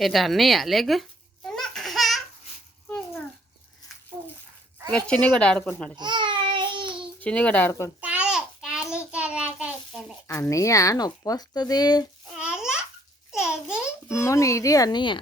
ఏటా అన్నయ్య లేగు ఇక చిన్ని కూడా ఆడుకుంటున్నాడు చిన్ని కూడా ఆడుకుంటు అన్నయ్య నొప్పి వస్తుంది అమ్మో నీది అన్నయ్య